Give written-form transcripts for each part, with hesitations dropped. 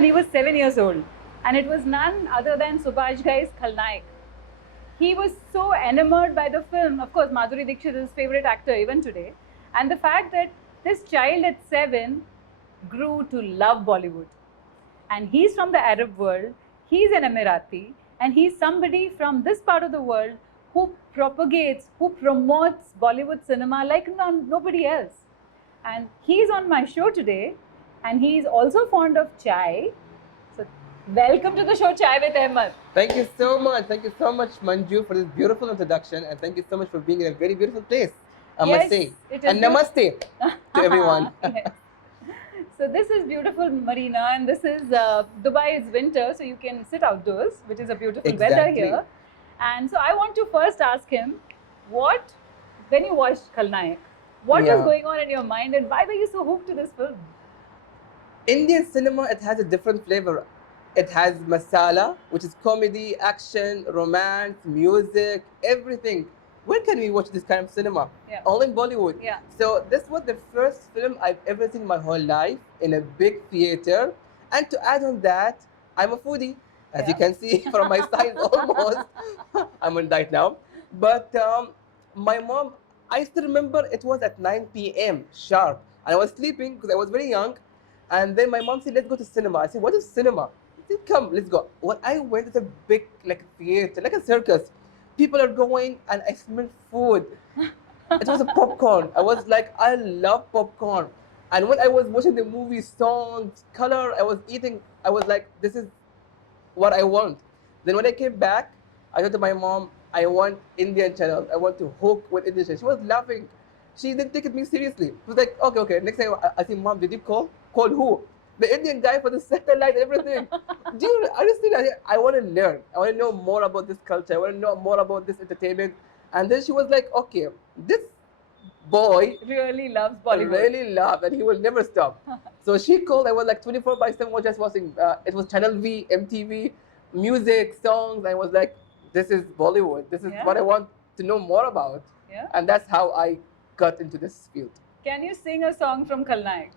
and he was 7 years old. And it was none other than Subhash Ghai's Khalnaik. He was so enamored by the film. Of course, Madhuri Dixit is his favorite actor even today. And the fact that this child at 7 grew to love Bollywood. And he's from the Arab world, he's an Emirati, and he's somebody from this part of the world who propagates, who promotes Bollywood cinema like nobody else. And he's on my show today, and he's also fond of chai. So, welcome to the show, Chai with Ahmad. Thank you so much. Thank you so much, Manju, for this beautiful introduction, and thank you so much for being in a very beautiful place. I must say. And namaste to everyone. Yes. So this is beautiful marina, and this is Dubai is winter, so you can sit outdoors, which is a beautiful weather here. And so I want to first ask him, when you watched Khalnaik, what was going on in your mind, and why were you so hooked to this film? Indian cinema, it has a different flavor. It has masala, which is comedy, action, romance, music, everything. Where can we watch this kind of cinema? Yeah. All in Bollywood. Yeah. So this was the first film I've ever seen my whole life in a big theater. And to add on that, I'm a foodie. As you can see from my size almost. I'm on diet now. But my mom, I still remember it was at 9 p.m. sharp. And I was sleeping because I was very young. And then my mom said, let's go to cinema. I said, what is cinema? She said, come, let's go. When I went to a big theater, like a circus, people are going and I smell food. It was a popcorn. I was like, I love popcorn. And when I was watching the movie, songs, color, I was eating, I was like, this is what I want. Then when I came back, I told to my mom, I want Indian channels. I want to hook with Indian channels. She was laughing. She didn't take me seriously. She was like, okay. Next time I said, Mom, did you call? Call who? The Indian guy for the satellite and everything. Do you understand? I want to learn. I want to know more about this culture. I want to know more about this entertainment. And then she was like, okay, this boy really loves Bollywood. Really loves, and he will never stop. So she called. I was like 24/7 just watching. It was Channel V, MTV, music, songs. I was like, this is Bollywood. This is what I want to know more about. Yeah. And that's how I got into this field. Can you sing a song from Khalnaik?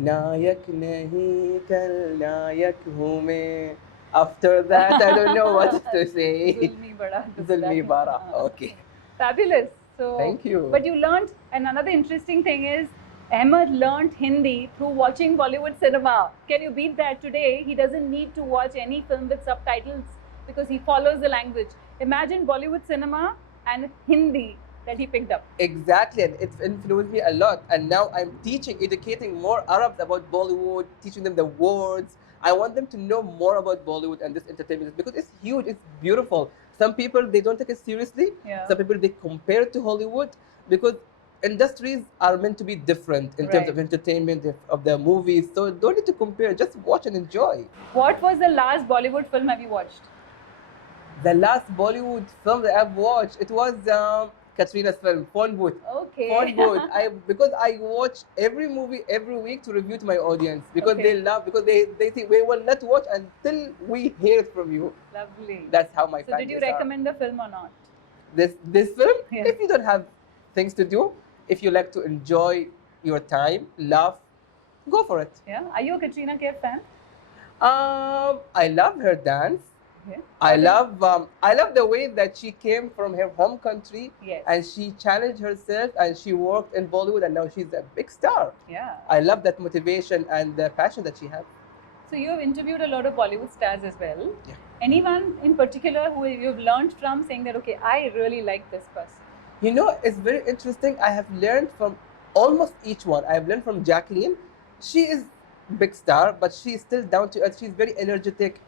Nayak nahi kal nayak hu main. After that, I don't know what to say. Zulmi bara. Okay. Fabulous. So, thank you. But you learned, and another interesting thing is, Ahmad learned Hindi through watching Bollywood cinema. Can you beat that? Today, he doesn't need to watch any film with subtitles because he follows the language. Imagine Bollywood cinema and Hindi that he picked up. Exactly, and it's influenced me a lot. And now I'm educating more Arabs about Bollywood, teaching them the words. I want them to know more about Bollywood and this entertainment because it's huge, it's beautiful. Some people, they don't take it seriously. Yeah. Some people, they compare it to Hollywood because industries are meant to be different in terms of entertainment, of the movies. So don't need to compare, just watch and enjoy. What was the last Bollywood film have you watched? The last Bollywood film that I've watched, it was Katrina's film, Phone Booth. Okay. Phone Booth. Because I watch every movie every week to review to my audience because they love, because they think we will not watch until we hear it from you. Lovely. That's how my fans are. So did you recommend the film or not? This film? Yeah. If you don't have things to do, if you like to enjoy your time, laugh, go for it. Yeah. Are you a Katrina Kaif fan? I love her dance. Yeah. I love the way that she came from her home country and she challenged herself and she worked in Bollywood and now she's a big star. Yeah. I love that motivation and the passion that she has. So you have interviewed a lot of Bollywood stars as well. Yeah. Anyone in particular who you've learned from saying that, okay, I really like this person? You know, it's very interesting. I have learned from almost each one. I have learned from Jacqueline. She is a big star, but she's still down to earth. She's very energetic.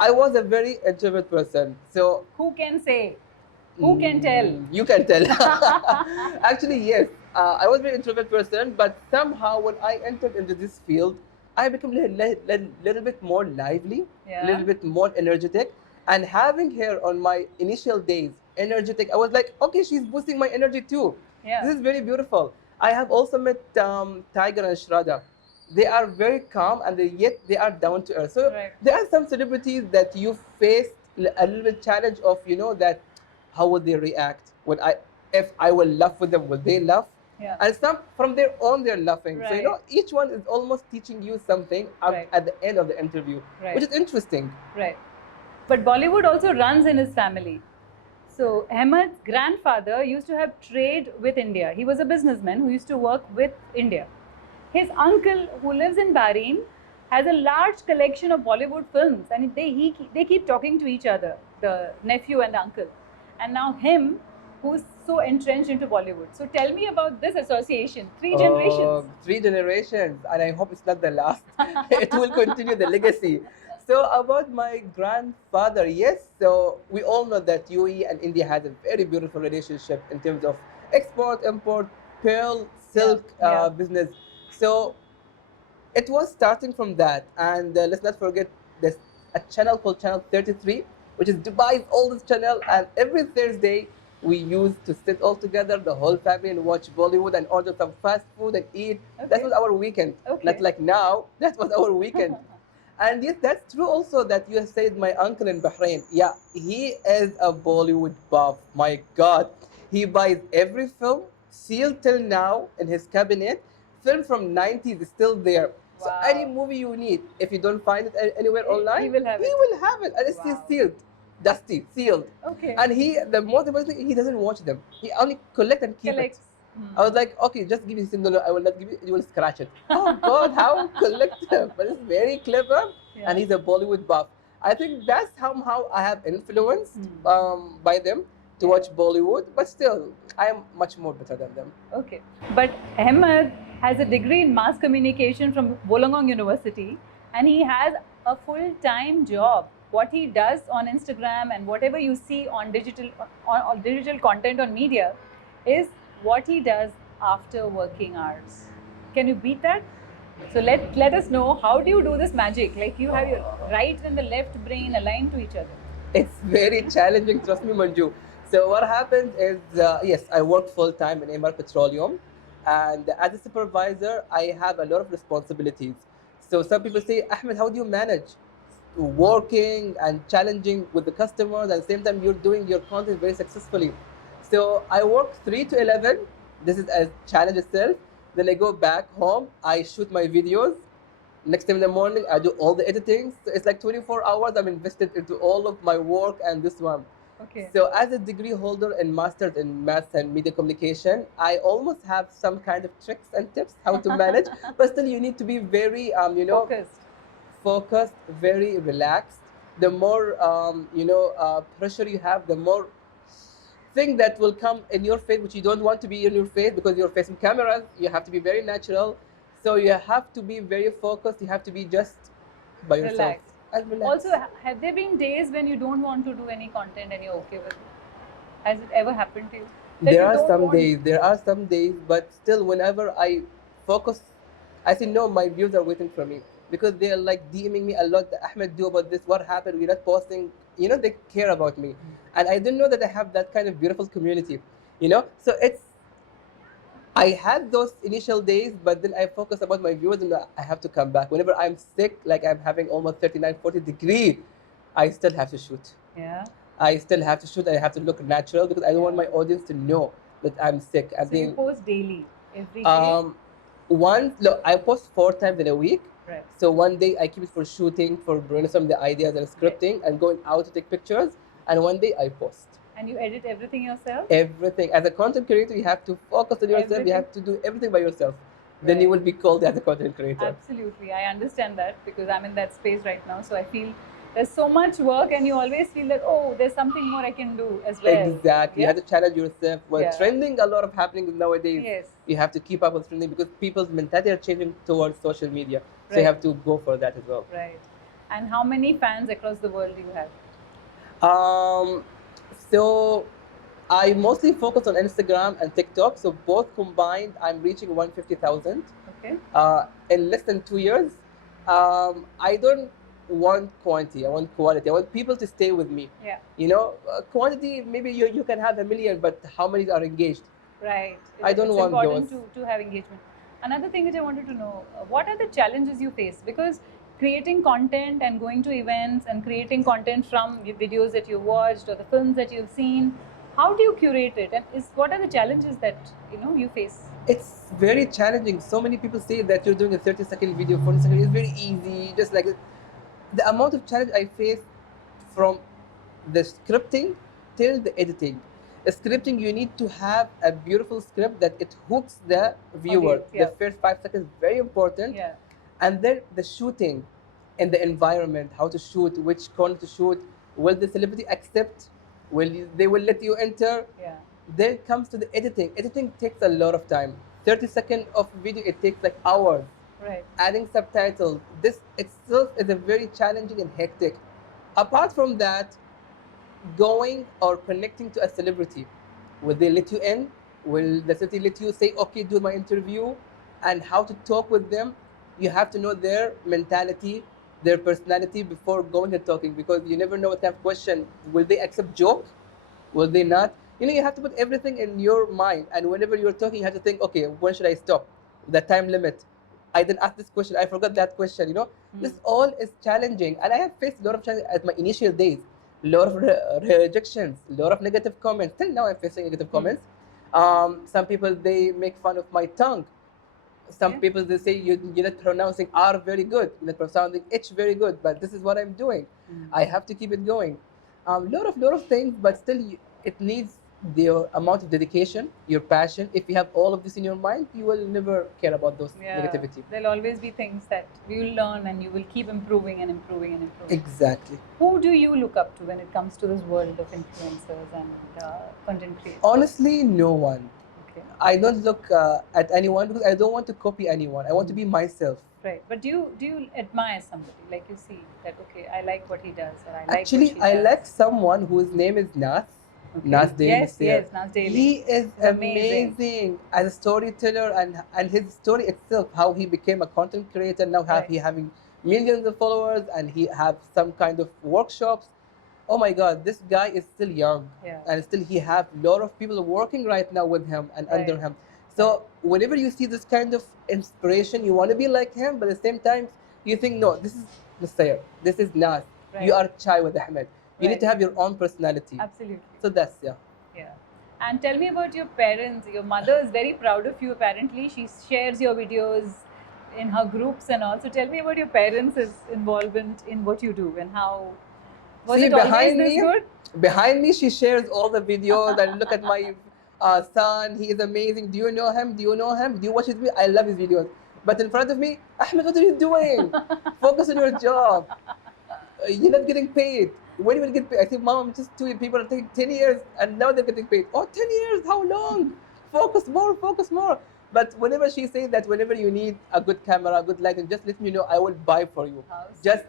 I was a very introvert person, so... Who can say? Who can tell? You can tell. Actually, yes. I was a very introvert person, but somehow when I entered into this field, I became a little bit more lively, a little bit more energetic. And having her on my initial days, energetic, I was like, okay, she's boosting my energy too. Yeah. This is very beautiful. I have also met Tiger and Shraddha. They are very calm and yet they are down to earth. So there are some celebrities that you face a little bit challenge of, that how would they react when if I will laugh with them, will they laugh? Yeah. And some from their own they're laughing. So Right. each one is almost teaching you something Right. at the end of the interview, Right. which is interesting. Right. But Bollywood also runs in his family. So Ahmed's grandfather used to have trade with India. He was a businessman who used to work with India. His uncle, who lives in Bahrain, has a large collection of Bollywood films, and they keep talking to each other, the nephew and the uncle. And now him, who's so entrenched into Bollywood. So tell me about this association. Three generations. 3 generations, and I hope it's not the last. It will continue the legacy. So about my grandfather, yes. So we all know that UAE and India has a very beautiful relationship in terms of export, import, pearl, silk business. So it was starting from that, and let's not forget there's a channel called Channel 33, which is Dubai's oldest channel, and every Thursday we used to sit all together, the whole family, and watch Bollywood and order some fast food and eat. Okay. That was our weekend. Okay. Not like now. That was our weekend. And yes, that's true also that you have said my uncle in Bahrain. Yeah, he is a Bollywood buff. My God. He buys every film, sealed till now in his cabinet. Film from 90s is still there. So Wow. any movie you need, if you don't find it anywhere online, He will have it. He will have it. And it's still Wow. sealed. Dusty, sealed. Okay. And the most important thing, he doesn't watch them. He only collect and keep Collects. it. I was like, okay, just give me this. No, I will not give you. You will scratch it. Oh God, how collective! But it's very clever, Yeah. and he's a Bollywood buff. I think that's somehow I have influenced by them to watch Bollywood, but still, I am much more better than them. Okay. But Ahmed has a degree in mass communication from Wollongong University, and he has a full-time job. What he does on Instagram and whatever you see on digital content on media is what he does after working hours. Can you beat that? So let us know, how do you do this magic? Like, you have your right and the left brain aligned to each other. It's very challenging, trust me, Manju. So what happens is, yes, I work full time in Emirati Petroleum, and as a supervisor, I have a lot of responsibilities. So some people say, Ahmed, how do you manage working and challenging with the customers, and at the same time you're doing your content very successfully? So I work 3 to 11. This is a challenge itself. Then I go back home, I shoot my videos. Next time in the morning, I do all the editing. So it's like 24 hours I'm invested into all of my work and this one. Okay. So as a degree holder and master's in math and media communication, I almost have some kind of tricks and tips how to manage. But still, you need to be very, focused, very relaxed. The more, pressure you have, the more thing that will come in your face, which you don't want to be in your face because you're facing cameras. You have to be very natural. So you have to be very focused. You have to be just by yourself. Relaxed. And relax. Also, have there been days when you don't want to do any content and you're okay with it? Has it ever happened to you? There are some days, but still, whenever I focus, I say, no, my viewers are waiting for me because they're like DMing me a lot. Ahmed, do about this. What happened? We're not posting. They care about me. And I didn't know that I have that kind of beautiful community, So I had those initial days, but then I focus about my viewers and I have to come back. Whenever I'm sick, like I'm having almost 39, 40 degree, I still have to shoot. Yeah. I still have to shoot. I have to look natural because I don't want my audience to know that I'm sick. So you post daily, every day? I post 4 times in a week. Right. So one day I keep it for shooting, for brainstorming the ideas and scripting and going out to take pictures. And one day I post. And you edit everything yourself? Everything. As a content creator, you have to focus on yourself. Everything. You have to do everything by yourself. Then you will be called as a content creator. Absolutely. I understand that because I'm in that space right now. So I feel there's so much work and you always feel that, oh, there's something more I can do as well. Exactly. Yeah? You have to challenge yourself. Well, trending, a lot of happening nowadays. Yes. You have to keep up with trending because people's mentality are changing towards social media. So you have to go for that as well. Right. And how many fans across the world do you have? So I mostly focus on Instagram and TikTok. So both combined, I'm reaching 150,000. Okay. In less than 2 years. I don't want quantity. I want quality. I want people to stay with me. Yeah. Quantity, maybe you can have 1 million, but how many are engaged? Right. I don't want those. It's important to have engagement. Another thing which I wanted to know, what are the challenges you face? Because creating content and going to events and creating content from the videos that you watched or the films that you've seen, How do you curate it, and what are the challenges that you face? It's very challenging. So many people say that you're doing a 30-second video, 40 seconds. It's very easy, just like it. The amount of challenge I face from the scripting till the editing. The scripting, you need to have a beautiful script that it hooks the viewer. Audience, yeah. The first 5 seconds, very important. Yeah. And then the shooting and the environment, how to shoot, which corner to shoot. Will the celebrity accept? They will let you enter? Yeah. Then it comes to the editing. Editing takes a lot of time. 30 seconds of video, it takes like hours. Right. Adding subtitles. This itself is a very challenging and hectic. Apart from that, going or connecting to a celebrity. Will they let you in? Will the city let you say, okay, do my interview? And how to talk with them? You have to know their mentality, their personality before going and talking, because you never know what kind of question. Will they accept joke? Will they not? You have to put everything in your mind. And whenever you're talking, you have to think, okay, when should I stop? The time limit. I didn't ask this question. I forgot that question. This all is challenging. And I have faced a lot of challenges at my initial days. A lot of rejections, a lot of negative comments. Till now, I'm facing negative comments. Some people, they make fun of my tongue. Some people, they say you're not pronouncing R very good. You're not pronouncing H very good. But this is what I'm doing. I have to keep it going. Lot of things, but still, it needs the amount of dedication, your passion. If you have all of this in your mind, you will never care about those negativity. There'll always be things that you will learn, and you will keep improving and improving and improving. Exactly. Who do you look up to when it comes to this world of influencers and content creators? Honestly, no one. Okay. I don't look at anyone because I don't want to copy anyone. I want to be myself. Right. But do you admire somebody? Like you see that, okay, I like what he does, or I like Actually, what she I does. like someone whose name is Nas. Okay. Nas Daily. Yes, Nas Daily. He is amazing. amazing as a storyteller, and his story itself, how he became a content creator. Now he having millions of followers, and he have some kind of workshops. Oh my God, this guy is still young, and still he have a lot of people working right now with him and under him. So whenever you see this kind of inspiration, you want to be like him, but at the same time, you think, no, this is Messiah, this is Nas. You are Chai with Ahmed. You need to have your own personality. Absolutely. So that's, Yeah. And tell me about your parents. Your mother is very proud of you, apparently. She shares your videos in her groups and all. So tell me about your parents' involvement in what you do, and how... Was it always this good? Behind me, she shares all the videos. And look at my son. He is amazing. Do you know him? Do you know him? Do you watch his videos? I love his videos. But in front of me, Ahmed, what are you doing? Focus on your job. You're not getting paid. When you will get paid? I think, Mom, just 2 people are taking 10 years and now they're getting paid. Oh, 10 years? How long? Focus more, focus more. But whenever she says that, whenever you need a good camera, a good lighting, just let me know. I will buy for you. Just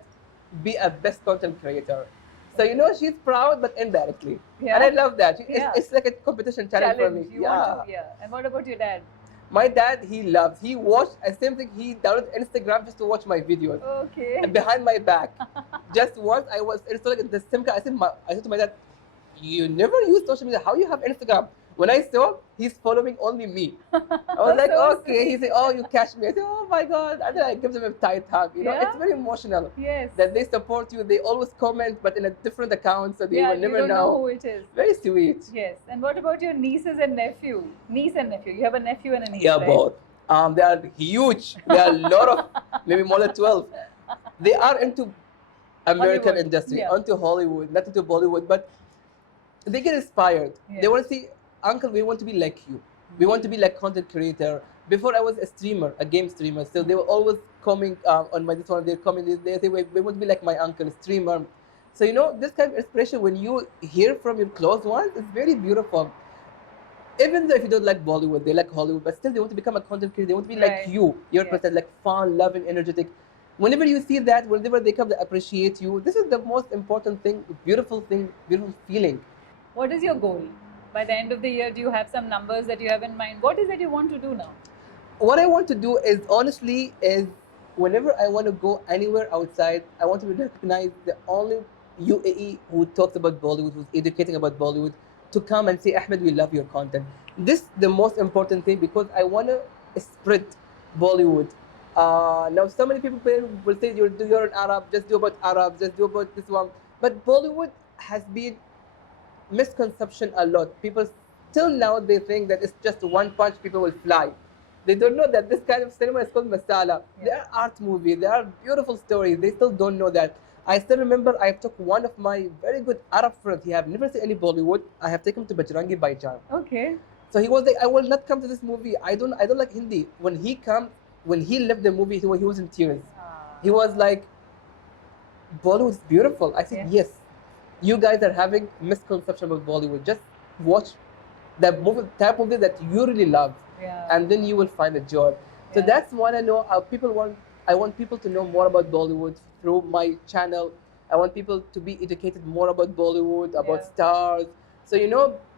be a best content creator. So, she's proud, but indirectly. And I love that. It's like a competition challenge for me. And what about your dad? My dad, he watched, same thing, he downloaded Instagram just to watch my videos. Okay. And behind my back. Just once I was installing the SIM card, I said to my dad, you never use social media, how you have Instagram? When I saw, he's following only me. I was like, okay. He said, oh, you catch me. I said, oh my God. And then I give them a tight hug. It's very emotional. Yes. That they support you. They always comment, but in a different account, so they will never you don't know who it is. Very sweet. Yes. And what about your nieces and nephew? Niece and nephew. You have a nephew and a niece, right? Both. They are huge. There are a lot of, maybe more than 12. They are into American industry, into Hollywood, not into Bollywood, but they get inspired. They want to see, Uncle, we want to be like you. We want to be like content creator. Before I was a streamer, a game streamer. So they were always coming on my this one. They're coming. They say, we want to be like my uncle, a streamer. So this kind of inspiration, when you hear from your close ones, it's very beautiful. Even though if you don't like Bollywood, they like Hollywood, but still they want to become a content creator. They want to be like you. Your person, like fun, loving, energetic. Whenever you see that, whenever they come, they appreciate you. This is the most important thing, beautiful feeling. What is your goal? By the end of the year, do you have some numbers that you have in mind? What is it you want to do now? What I want to do is, honestly, whenever I want to go anywhere outside, I want to be recognized the only UAE who talks about Bollywood, who's educating about Bollywood, to come and say, Ahmed, we love your content. This is the most important thing, because I want to spread Bollywood. Now, so many people will say, you're an Arab, just do about Arabs, just do about this one. But Bollywood has been misconception a lot. People till now they think that it's just one punch people will fly. They don't know that this kind of cinema is called masala. Yeah. They are art movies. They are beautiful stories. They still don't know that. I still remember I took one of my very good Arab friends. He have never seen any Bollywood. I have taken him to Bajrangi Bhaijaan. Okay. So he was like, I will not come to this movie. I don't like Hindi. When he left the movie, he was in tears. He was like, Bollywood is beautiful. I said, Yeah. yes. You guys are having misconception about Bollywood. Just watch the movie, type of movie that you really love, Yeah. and then you will find a joy. So Yeah. that's what I know. I want people to know more about Bollywood through my channel. I want people to be educated more about Bollywood, about Yeah. stars. So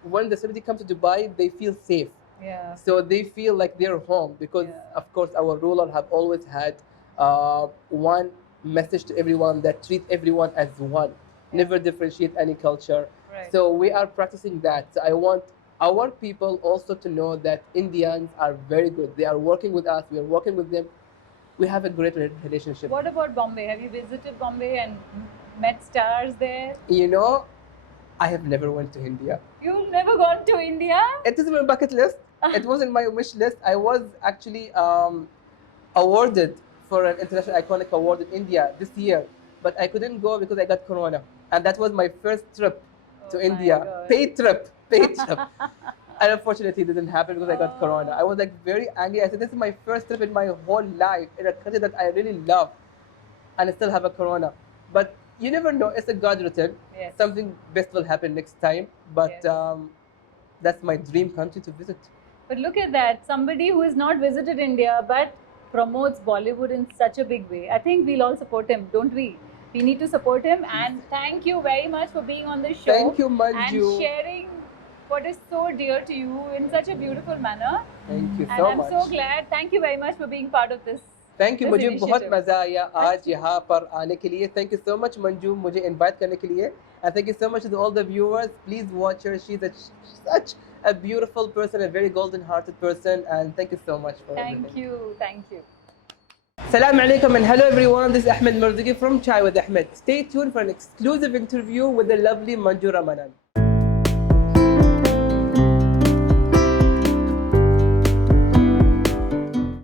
when the celebrity comes to Dubai, they feel safe. Yeah. So they feel like they're home because, Yeah. of course, our ruler have always had one message to everyone that treat everyone as one, never differentiate any culture. Right. So we are practicing that. So I want our people also to know that Indians are very good. They are working with us. We are working with them. We have a great relationship. What about Bombay? Have you visited Bombay and met stars there? I have never went to India. You've never gone to India? It is in my bucket list. It was in my wish list. I was actually awarded for an international iconic award in India this year, but I couldn't go because I got corona, and that was my first trip to Oh my India. God. Paid trip. And unfortunately, it didn't happen because I got corona. I was like very angry. I said, this is my first trip in my whole life in a country that I really love, and I still have a corona. But you never know. It's a God written. Yes. Something best will happen next time. But Yes. that's my dream country to visit. But look at that. Somebody who has not visited India but promotes Bollywood in such a big way. I think we'll all support him, don't we? We need to support him. And thank you very much for being on the show. Thank you, Manju. And sharing what is so dear to you in such a beautiful manner. Thank you And so I'm much. so glad. Thank you very much for being part of this. Thank you this मुझे बहुत initiative. मज़ा आया आज यहाँ पर आने के लिए thank you so much Manju मुझे इनवाइट करने के लिए and thank you so much to all the viewers. Please watch her. She's such a beautiful person, a very golden hearted person, and thank you so much for Thank everything. you. Thank you. Salam alaikum and hello everyone. This is Ahmad Al Marzooqi from Chai with Ahmed. Stay tuned for an exclusive interview with the lovely Manju Ramanan.